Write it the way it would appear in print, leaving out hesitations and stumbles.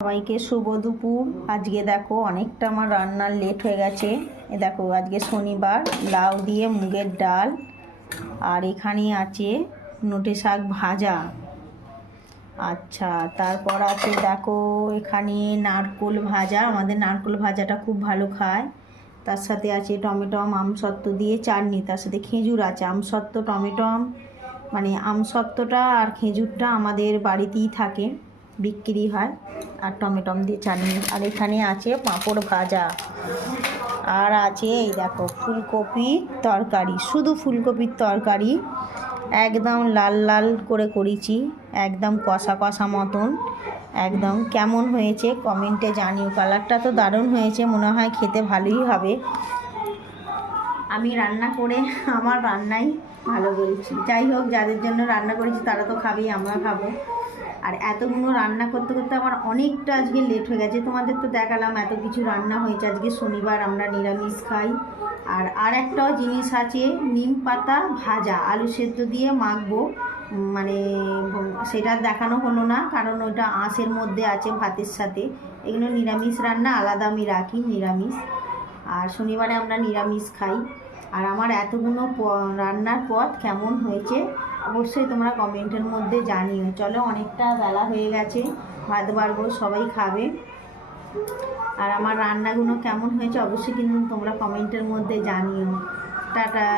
সবাইকে শুভ দুপুর। আজকে দেখো অনেকটা আমার রান্নার লেট হয়ে গেছে। দেখো আজকে শনিবার, লাউ দিয়ে মুগের ডাল, আর এখানে আছে নোটে শাক ভাজা। আচ্ছা, তারপর আছে দেখো এখানে নারকোল ভাজা। আমাদের নারকোল ভাজাটা খুব ভালো খায়। তার সাথে আছে টমেটো আমসত্ত্ব দিয়ে চাটনি, তার সাথে খেজুর আছে। আমসত্ত্ব টমেটো মানে আমসত্ত্বটা আর খেজুরটা আমাদের বাড়িতেই থাকে, বিক্রি হয়। আর টমেটম দিয়ে চাটনি। আর এখানে আছে পাঁপড় ভাজা, আর আছে এই দেখো ফুলকপির তরকারি, শুধু ফুলকপির তরকারি। একদম লাল লাল করে করেছি, একদম কষা কষা মতন। একদম কেমন হয়েছে কমেন্টে জানিও। কালারটা তো দারুণ হয়েছে, মনে হয় খেতে ভালোই হবে। আমি রান্না করে আমার রান্নাই ভালো বলছি। যাই হোক, যাদের জন্য রান্না করেছি তারা তো খাবেই, আমরা খাবো। আর এতগুলো রান্না করতে করতে আমার অনেকটা আজকে লেট হয়ে গেছে। তোমাদের তো দেখালাম এত কিছু রান্না হয়েছে। আজকে শনিবার, আমরা নিরামিষ খাই। আর একটাও জিনিস আছে, নিম পাতা ভাজা, আলু সেদ্ধ দিয়ে মাখবো, মানে সেটা দেখানো হলো না, কারণ ওটা আঁশের মধ্যে আছে ভাতের সাথে। এগুলো নিরামিষ রান্না, আলাদা আমি রাখি নিরামিষ। আর শনিবারে আমরা নিরামিষ খাই। আর আমার এতগুলো রান্নার পদ কেমন হয়েছে অবশ্যই তোমরা কমেন্টের মধ্যে জানিও। চলো, অনেকটা বেলা হয়ে গেছে, ভাত বাড়বো, সবাই খাবে। আর আমার রান্নাগুলো কেমন হয়েছে অবশ্যই কিন্তু তোমরা কমেন্টের মধ্যে জানিও। টাটা।